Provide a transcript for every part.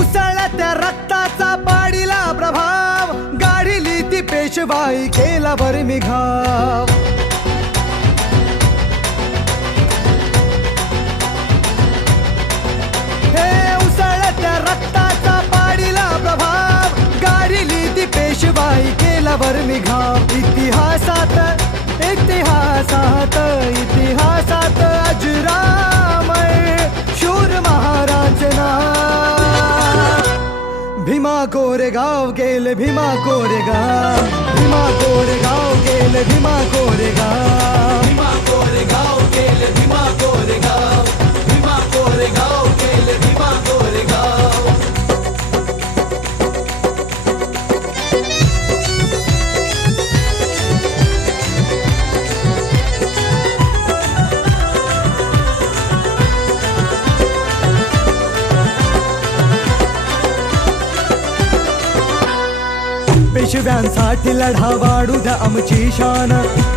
उसळला त्या रक्ताचा पाडीला प्रभाव, गाढिली ती पेशवाई केला बरं घाव. हे उसळला त्या रक्ताचा पाडीला प्रभाव, गाढिली ती पेशवाई केला बरं घाव. इतिहासात इतिहासात इतिहासात अजरामर शूर महाराज नाव. भीमा कोरेगाव गेले भीमा कोरेगाव, भीमा कोरेगाव गेले भीमा कोरेगाव. भीमा कोरेगाव गेले भीमा कोरेगाव, भीमा कोरेगाव गेले भीमा कोरेगाव. पेशव्यांसाठी लढा वाढू द्या आमची शान,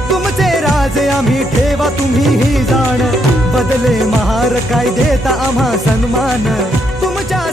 तुमचे राजे आम्ही ठेवा तुम्ही ही जाण. बदले महार काय देता आम्हा सन्मान, तुमच्या